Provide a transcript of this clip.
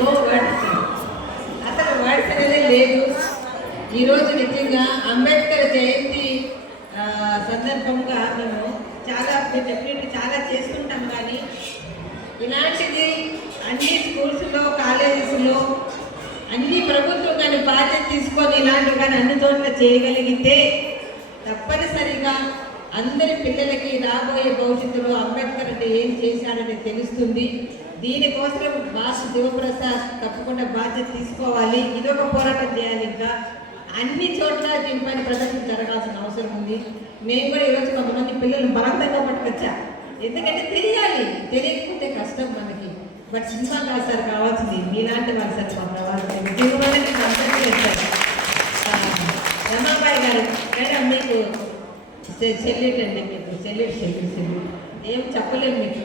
No words, అసలు words అనేది లేదు. ఈరోజు నిజంగా అంబేద్కర్ జయంతి సందర్భంగా మేము చాలా డెఫినెట్లీ చాలా చేసుకుంటాం, కానీ ఇలాంటిది అన్ని స్కూల్స్లో కాలేజెస్లో అన్ని ప్రభుత్వం కానీ బాధ్యత తీసుకొని ఇలాంటివి కానీ అన్ని చోట్ల చేయగలిగితే తప్పనిసరిగా అందరి పిల్లలకి రాబోయే భవిష్యత్తులో అంబేద్కర్ అంటే ఏం చేశాడని తెలుస్తుంది. దీనికోసం బాస్ శివప్రసాద్ తప్పకుండా బాధ్యత తీసుకోవాలి. ఇదొక పోరాటం చేయాలి. ఇంకా అన్ని చోట్ల దీనిపైన ప్రదర్శన జరగాల్సిన అవసరం ఉంది. మేము కూడా ఈరోజు కొంతమంది పిల్లలు బలవంతంగా పట్టుకొచ్చా, ఎందుకంటే తెలియాలి, తెలియకపోతే కష్టం మనకి. బట్ సినిమా కాదు సార్ కావాల్సింది, మీలాంటి వాళ్ళు సార్ మా ప్రభావం దీనివల్ల మీకు అందరికీ వచ్చారు. రమాబాయి గారు మేడం మీకు సెల్యూట్ అండి, మీకు సెల్యూట్ ఏం చెప్పలేము మీకు.